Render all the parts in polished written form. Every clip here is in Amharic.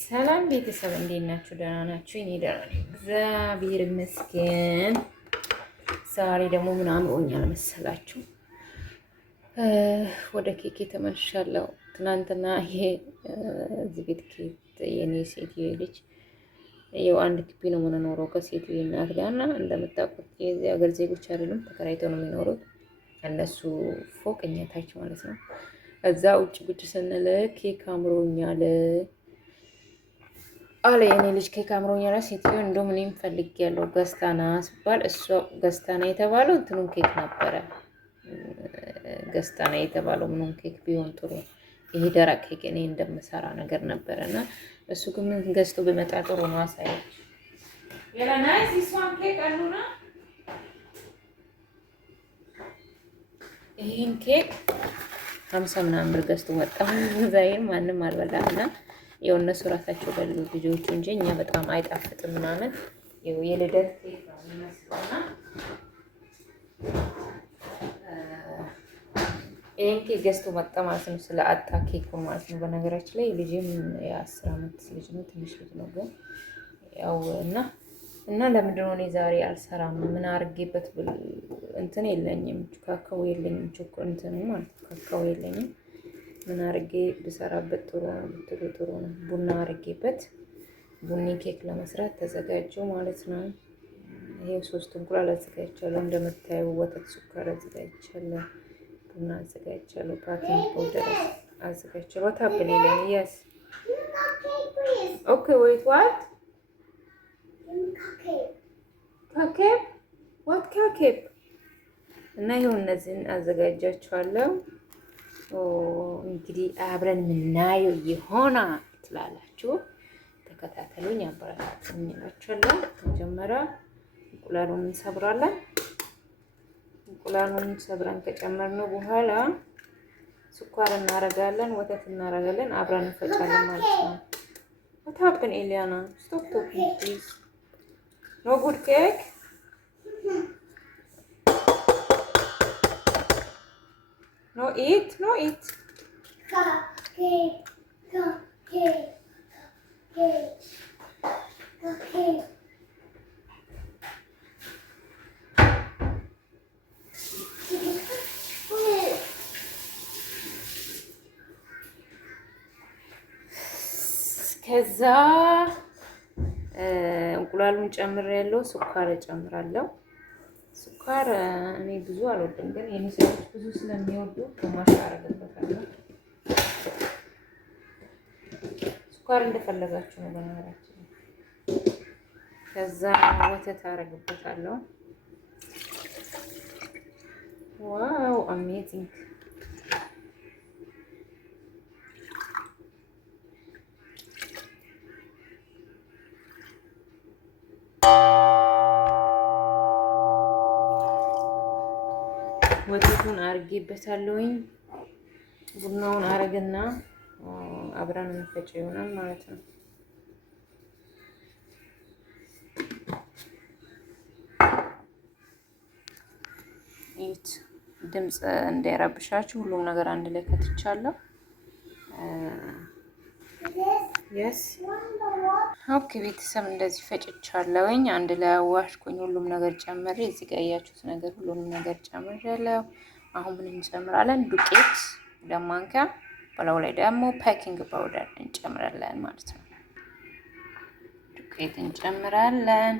ሰላም ቤተሰብ እንዴት ናችሁ? ደህና ናችሁ? እኔ ደህና ነኝ፣ እግዚአብሔር ይመስገን። ዛሬ ደግሞ ምን አምሮኛል መሰላችሁ? ወደ ኬክ ተመልሻለሁ። ትናንትና ይሄ እዚህ ቤት ኬክ የኔ ሴትዮ ልጅ ያው አንድ ግቢ ነው የምንኖረው ከሴትዮ እናት ጋር እና እንደምታውቁት የዚህ ሀገር ዜጎች አይደሉም፣ ተከራይተው ነው የሚኖሩት። እነሱ ፎቅ እኛ ታች ማለት ነው። እዛ ውጭ ቁጭ ስንል ኬክ አምሮኛል አለ የኔ ልጅ። ኬክ አምሮኛል ሴትዮ እንደውም እኔም ፈልጌያለሁ ገዝታና ሲባል እሷ ገዝታና የተባለው እንትኑን ኬክ ነበረ። ገዝታና የተባለው ምኑን ኬክ ቢሆን ጥሩ ይሄ ደረቅ ኬክ እኔ እንደምሰራ ነገር ነበረና እሱ ግን ምን ገዝቶ ቢመጣ ጥሩ ነው። አሳየች የለናይስ ይሷን ኬክ አሉና ይሄን ኬክ 50 ምናምን ብር ገዝቶ መጣ። ዛሬም ማንም አልበላምና ያው እነሱ ራሳቸው በሉ ልጆቹ እንጂ እኛ በጣም አይጣፍጥም ምናምን። ያው የልደት ኬክ ነው የሚመስለውና ይሄን ኬክ ገዝቶ መጣ ማለት ነው። ስለ አጣ ኬክ ማለት ነው። በነገራችን ላይ ልጅም የ10 ዓመት ልጅ ነው፣ ትንሽ ልጅ ነው ግን ያው እና ለምንድን ነው እኔ ዛሬ አልሰራም? ምን አድርጌበት እንትን የለኝም፣ ካካው የለኝም፣ ቾኮ እንትን ማለት ካካው የለኝም። ምን አድርጌ ብሰራበት ጥሩ ነው ብትሉ ጥሩ ነው። ቡና አድርጌበት ቡኒ ኬክ ለመስራት ተዘጋጀው ማለት ነው። ይሄው 3 እንቁላል አዘጋጅቻለሁ። እንደምታዩ ወተት፣ ስኳር አዘጋጅቻለሁ፣ ቡና አዘጋጅቻለሁ፣ ፓኪንግ ፓውደር አዘጋጅቻለሁ። What happened, Ellen? Yes. Okay, wait, what? Cake? What cake? እና ይኸው እነዚህን አዘጋጃችኋለሁ። እንግዲህ አብረን የምናየው ይሆናል ትላላችሁ። ተከታተሉኝ፣ አበረታቱኝ እላችኋለሁ። መጀመሪያ እንቁላሉን እንሰብራለን። እንቁላሉን ሰብረን ከጨመርነው በኋላ ስኳር እናረጋለን፣ ወተት እናረጋለን፣ አብረን እንፈጫለን ማለት ነው። What happened, Eliana? Stop talking, please. No good cake? No eat? No eat. Cake. ከዛ እንቁላሉን ጨምሬያለሁ፣ ስኳር እጨምራለሁ። ስኳር እኔ ብዙ አልወድም፣ ግን የኔ ሰዎች ብዙ ስለሚወዱ ግማሽ አደርግበታለሁ። ስኳር እንደፈለጋችሁ ነው በነገራችን። ከዛ ወተት አደርግበታለሁ። ዋው አሜዚንግ! ወተቱን አርጌበታለሁኝ። ቡናውን አረግና አብረን እንፈጭ ይሆናል ማለት ነው። እዩት፣ ድምፅ እንዳይረብሻችሁ ሁሉም ነገር አንድ ላይ ከትቻለሁ። የስ ኦኬ ቤተሰብ እንደዚህ ፈጭቻለሁኝ። አንድ ላይ አዋሽኩኝ፣ ሁሉም ነገር ጨምሬ እዚህ ጋር ያያችሁት ነገር ሁሉንም ነገር ጨምሬያለሁ። አሁን ምን እንጨምራለን? ዱቄት ለማንኪያ፣ በላዩ ላይ ደግሞ ፓኪንግ ፓውደር እንጨምራለን ማለት ነው። ዱቄት እንጨምራለን።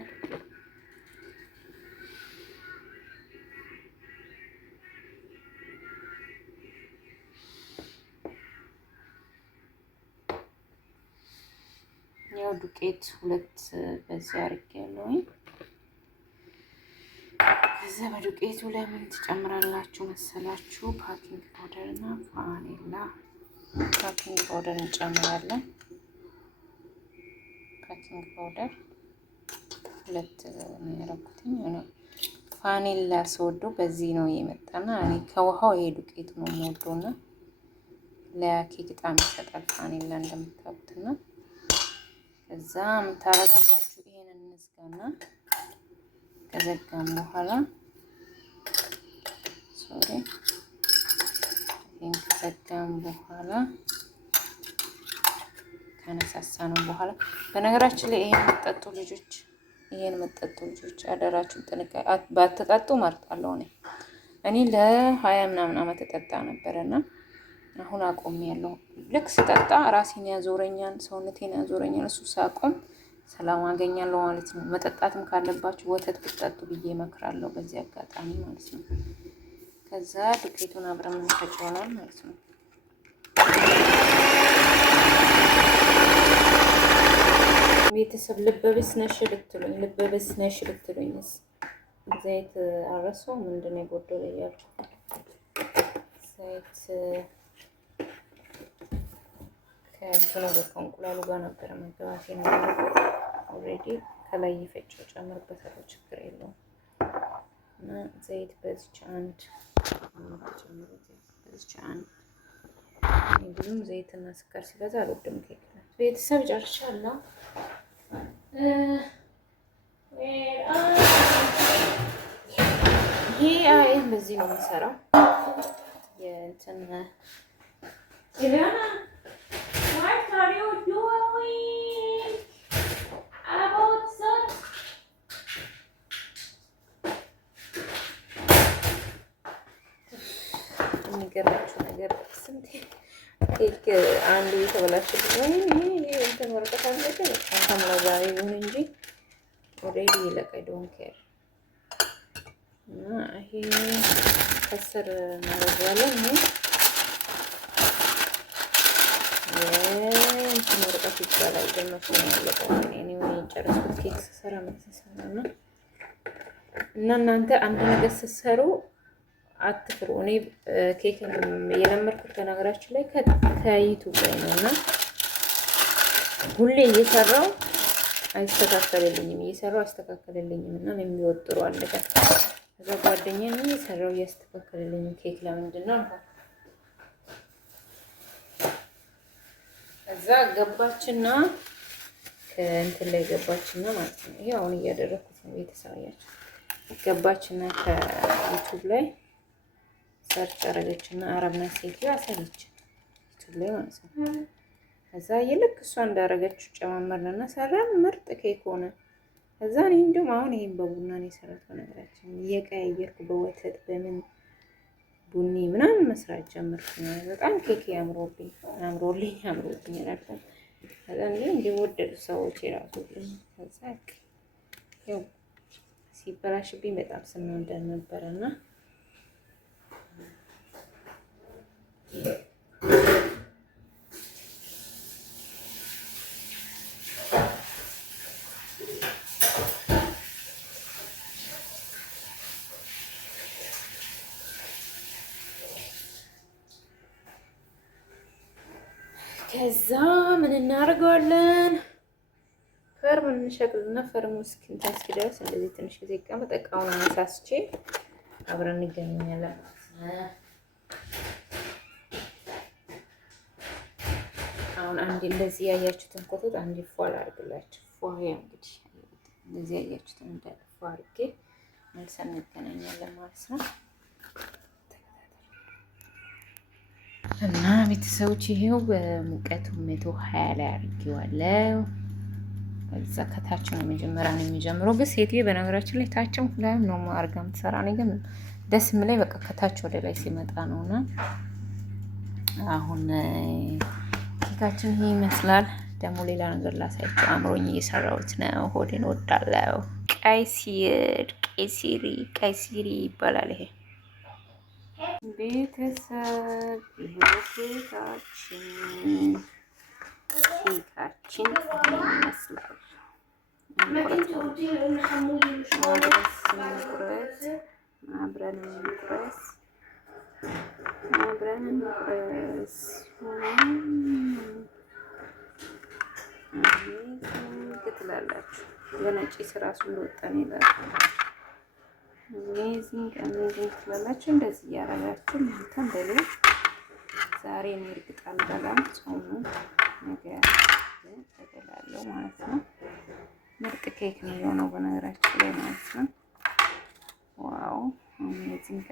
ያው ዱቄት 2 በዚህ አድርጌያለሁኝ። ከዛ በዱቄቱ ላይ ምን ትጨምራላችሁ መሰላችሁ? ፓኪንግ ፓውደር እና ቫኒላ። ፓኪንግ ፓውደር እንጨምራለን። ፓኪንግ ፓውደር 2 ነው ያደረኩትኝ። ቫኒላ ስወዶ በዚህ ነው የመጣና እኔ ከውሃው ይሄ ዱቄቱ ነው የምወደውና ለኬክ ጣዕም ይሰጣል ቫኒላ እንደምታውቁትና ከዛ ምን ታረጋላችሁ? ይሄንን እንዝጋና ከዘጋም በኋላ ይሄን ከዘጋም በኋላ ከነሳሳ ነው በኋላ። በነገራችን ላይ ይሄን የምትጠጡ ልጆች አደራችሁን ጥንቃቄ ባትጠጡ መርጣለሁ። እኔ ለ20 ምናምን ዓመት እጠጣ ነበረና አሁን አቆሜያለሁ። ልክ ስጠጣ ራሴን ያዞረኛል፣ ሰውነቴን ያዞረኛል። እሱ ሳቆም ሰላም አገኛለሁ ማለት ነው። መጠጣትም ካለባችሁ ወተት ብትጠጡ ብዬ እመክራለሁ በዚህ አጋጣሚ ማለት ነው። ከዛ ዱቄቱን አብረን የምንፈጭ ይሆናል ማለት ነው። ቤተሰብ ልበብስ ነሽ ልትሉኝስ ዘይት አረሰው ምንድን ነው የጎደለ እያልኩ ዘይት ከእንትኑ ጋር ከእንቁላሉ ጋር ነበረ መገባት የነበረው። ኦልሬዲ ከላይ የፈጨው ጨምርበታለሁ፣ ችግር የለውም። እና ዘይት በዚች አንድ ብዙም ዘይትና ስኳር ሲበዛ አልወድም። ኬክ ቤተሰብ ጨርሻለሁ። ይሄ በዚህ ነው የምሰራው የእንትን What are you doing? About that? የሚገርማችሁ ነገር ስንት ኬክ አንዱ የተበላሸብኝ ይሄ እንትን ወረቀት አለቀ። እንኳን ለዛሬ ይሁን እንጂ ኦልሬዲ ይለቀ ዶንት ኬር። እና ይሄ ከስር እናደርገዋለን ነው እንትን ወረቀት ይባላል። ደግሞ ያለቀው እኔ ጨረስኩት ኬክ ስሰራ ነው። እና እናንተ አንድ ነገር ስትሰሩ አትፍሩ። እኔ ኬክ የለመድኩት በነገራችን ላይ ከዩቱብ ላይ ነው እና ሁሌ እየሰራው አስተካከለልኝም እና የሚወጥሩ አለቀ። ከዛ ጓደኛዬ እየሰራው እያስተካከለልኝ ኬክ ለምንድን ነው እዛ ገባችና ከእንትን ላይ ገባችና ማለት ነው። ይሄ አሁን እያደረኩት ነው። ቤተሰባያችሁ ገባችና ከዩቲዩብ ላይ ሰርች አረገችና አረብና ሴትዮ አሳየችን ዩቲዩብ ላይ ማለት ነው። ከዛ የልክ እሷ እንዳረገችው ጨማመርና ሰራን፣ ምርጥ ኬክ ሆነ። ከዛ እኔ እንደውም አሁን ይሄን በቡና ነው የሰራሁት። በነገራችን እየቀያየርኩ በወተት በምን ቡኒ ምናምን መስራት ጀመርኩኝ። በጣም ኬክ አምሮልኝ አላልኩም። ከዛ እንዲወደዱ ሰዎች የራሱልኝ። ከዛ ያው ሲበላሽብኝ በጣም ስንወደድ ነበረና ከዛ ምን እናደርገዋለን? ፈርም እንሸቅልና ፈርሙ እስኪደርስ እንደዚህ ትንሽ ጊዜ ይቀመጥ። እቃውን አነሳስቼ አብረን እንገናኛለን። አሁን አንዴ እንደዚህ ያያችሁትን ኮቶት አንዴ ፏል አድርግላችሁ እንግዲህ እንደዚህ ያያችሁትን እንዳለ ፏል አድርጌ መልሰን እንገናኛለን ማለት ነው። እና ቤተሰቦች ይሄው በሙቀቱ 120 ላይ አድርጌዋለሁ። ከዛ ከታች ነው መጀመሪያ ነው የሚጀምረው። ግን ሴትዬ በነገራችን ላይ ታችም ሁላም ነው አርጋ የምትሰራ። እኔ ግን ደስ የሚለኝ በቃ ከታች ወደ ላይ ሲመጣ ነውና አሁን ኬካችን ይሄ ይመስላል። ደግሞ ሌላ ነገር ላሳያችሁ። አምሮኝ እየሰራሁት ነው። ሆዴን ወዳለው ቀይ ሲሪ ይባላል ይሄ ቤተሰብ። ኬካችን ይመስላል። አብረን እንቁረስ። ትላላችሁ በነጭ ስራ ስለወጣን ይላል። አሜዚንግ ትላላችሁ። እንደዚህ እያደረጋችሁ እናንተም በሉ። ዛሬ እኔ እርግጥ አልበላም፣ ጾሙ ነገር እበላለሁ ማለት ነው። ምርጥ ኬክ ነው የሆነው በነገራችን ላይ ማለት ነው። ዋው አሜዚንግ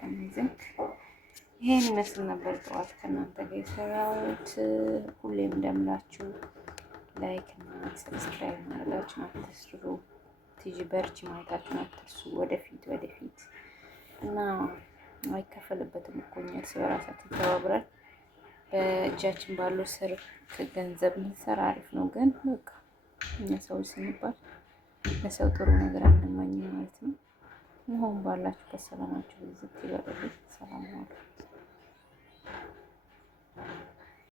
ይሄን ይመስል ነበር ጠዋት ከእናንተ ጋር የሰራሁት። ሁሌም እንደምላችሁ ላይክ እና ሰብስክራይብ ማድረጋችሁን አትርሱ። ቲጂ በርቺ ማለታችሁን አትርሱ። ወደፊት እና አይከፈልበትም እኮ እኛ እርስ በራሳችን ተባብረን በእጃችን ባለው ስር ከገንዘብ እንሰራ አሪፍ ነው። ግን በቃ እኛ ሰዎች ስንባል ለሰው ጥሩ ነገር አንመኝ ማለት ነው። አሁን ባላችሁ በሰላማችሁ ዝት ይበሉልኝ። ሰላም ነው።